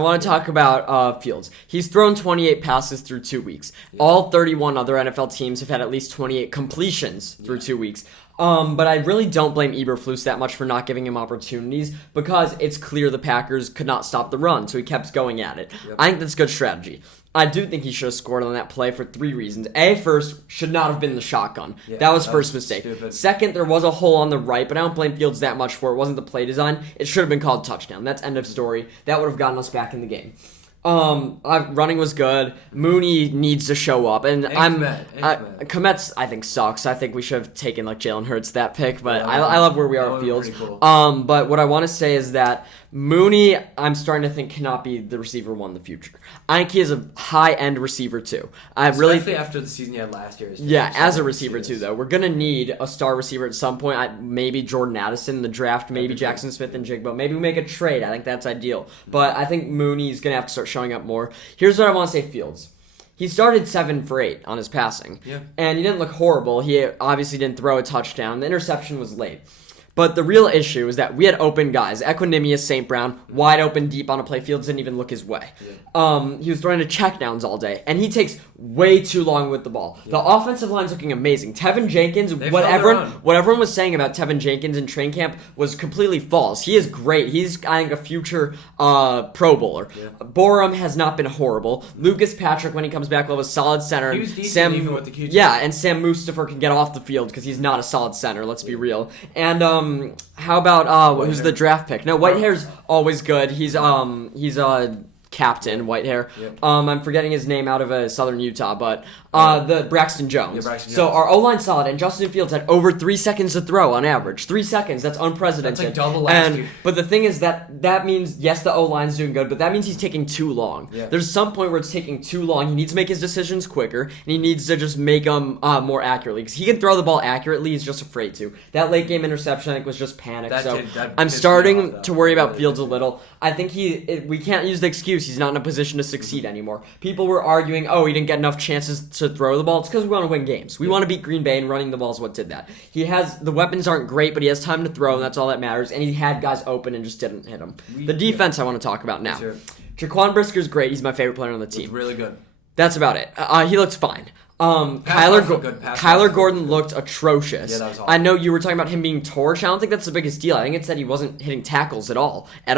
I want to talk about Fields. He's thrown 28 passes through 2 weeks. Yeah. All 31 other NFL teams have had at least 28 completions through 2 weeks. But I really don't blame Eberflus that much for not giving him opportunities because it's clear the Packers could not stop the run, so he kept going at it. Yep. I think that's good strategy. I do think he should have scored on that play for 3 reasons. First, should not have been the shotgun. Yeah, that was first mistake. Stupid. Second, there was a hole on the right, but I don't blame Fields that much for it. It wasn't the play design. It should have been called touchdown. That's end of story. That would have gotten us back in the game. Running was good. Mooney needs to show up, and Komet's I think sucks. I think we should have taken like Jalen Hurts that pick, but I love where we are with Fields. Cool. But what I want to say is that Mooney, I'm starting to think cannot be the receiver one in the future. I think he is a high-end receiver too. Especially after the season he had last year. Yeah, as a receiver too, though. We're going to need a star receiver at some point. Maybe Jordan Addison in the draft, maybe Jackson Smith and Jigbo. Maybe we make a trade. I think that's ideal. But I think Mooney's going to have to start showing up more. Here's what I want to say, Fields. He started 7 for 8 on his passing. Yeah. And he didn't look horrible. He obviously didn't throw a touchdown. The interception was late. But the real issue is that we had open guys. Equanimous St. Brown, wide open deep on a play. Fields didn't even look his way. Yeah. He was throwing to checkdowns all day, and he takes way too long with the ball. Yeah. The offensive line's looking amazing. Tevin Jenkins, what everyone was saying about Tevin Jenkins in training camp was completely false. He is great. He's, I think, a future Pro Bowler. Yeah. Borum has not been horrible. Lucas Patrick, when he comes back, will have a solid center. He was decent even with the QT. Yeah, and Sam Mustipher can get off the field because he's not a solid center, let's be real. And how about who's the draft pick? No, Whitehair's always good. He's captain, Whitehair. Yep. I'm forgetting his name out of Southern Utah, but the Braxton Jones. Yeah, Braxton Jones. So our O-line's solid, and Justin Fields had over 3 seconds to throw on average. 3 seconds, that's unprecedented. That's like double last year. But the thing is that means, yes, the O-line's doing good, but that means he's taking too long. Yeah. There's some point where it's taking too long. He needs to make his decisions quicker, and he needs to just make them more accurately. Because he can throw the ball accurately, he's just afraid to. That late game interception, I think, was just panic. I'm starting to worry about Fields a little. I think we can't use the excuse he's not in a position to succeed anymore. People were arguing, he didn't get enough chances to throw the ball. It's because we want to win games. We want to beat Green Bay, and running the ball is what did that. The weapons aren't great, but he has time to throw, and that's all that matters. And he had guys open and just didn't hit them. The defense I want to talk about now. Sure. Jaquan Brisker's great. He's my favorite player on the team. Looked really good. That's about it. He looked fine. Kyler Gordon looked atrocious. Yeah, that was awful. I know you were talking about him being torched. I don't think that's the biggest deal. I think it's that he wasn't hitting tackles at all. And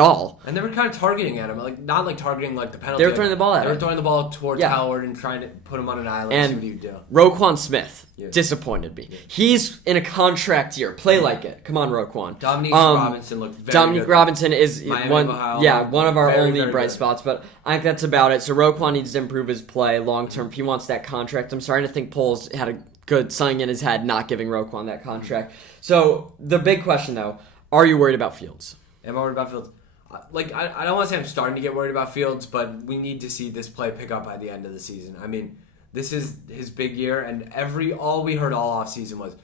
they were kind of targeting at him, not like targeting like the penalty. They were throwing the ball at him. They were throwing the ball towards Howard and trying to put him on an island. And see what he would do. Roquan Smith disappointed me. Yeah. He's in a contract year. Play like it. Come on, Roquan. Dominique Robinson looked very good. Dominique Robinson is one of our very, only very bright good. spots, but I think that's about it. So Roquan needs to improve his play long term if he wants that contract. I'm starting to think Poles had a good something in his head not giving Roquan that contract. So the big question, though, are you worried about Fields? Am I worried about Fields? I don't want to say I'm starting to get worried about Fields, but we need to see this play pick up by the end of the season. I mean, this is his big year, and all we heard all offseason was,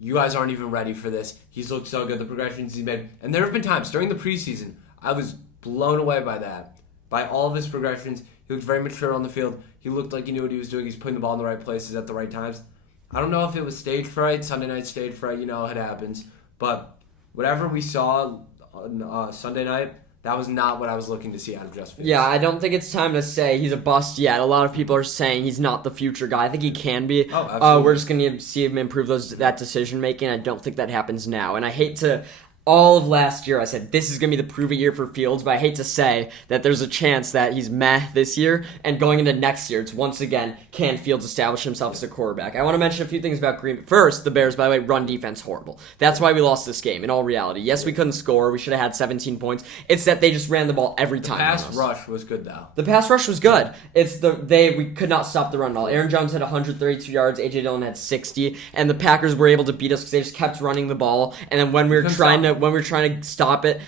you guys aren't even ready for this. He's looked so good, the progressions he's made. And there have been times during the preseason, I was blown away by that. By all of his progressions, he looked very mature on the field. He looked like he knew what he was doing. He's putting the ball in the right places at the right times. I don't know if it was stage fright, Sunday night stage fright, it happens. But whatever we saw on Sunday night, that was not what I was looking to see out of Justin Fields. Yeah, I don't think it's time to say he's a bust yet. A lot of people are saying he's not the future guy. I think he can be. Oh, absolutely. We're just going to see him improve that decision making. I don't think that happens now. And I hate to... All of last year, I said, this is going to be the prove-it year for Fields, but I hate to say that there's a chance that he's meh this year, and going into next year, it's once again, can Fields establish himself as a quarterback? I want to mention a few things about Green Bay. First, the Bears, by the way, run defense horrible. That's why we lost this game, in all reality. Yes, we couldn't score. We should have had 17 points. It's that they just ran the ball every time. The pass rush was good, though. The pass rush was good. We could not stop the run at all. Aaron Jones had 132 yards, A.J. Dillon had 60, and the Packers were able to beat us because they just kept running the ball, and then when we were trying to stop it,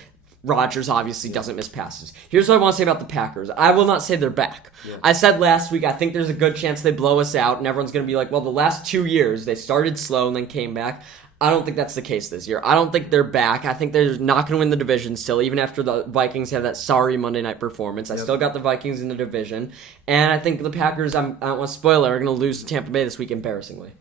Rodgers obviously doesn't miss passes. Here's what I want to say about the Packers. I will not say they're back. Yeah. I said last week I think there's a good chance they blow us out, and everyone's going to be like, well, the last 2 years they started slow and then came back. I don't think that's the case this year. I don't think they're back. I think they're not going to win the division still, even after the Vikings have that sorry Monday night performance. I still got the Vikings in the division. And I think the Packers, I don't want to spoil it, are going to lose to Tampa Bay this week embarrassingly.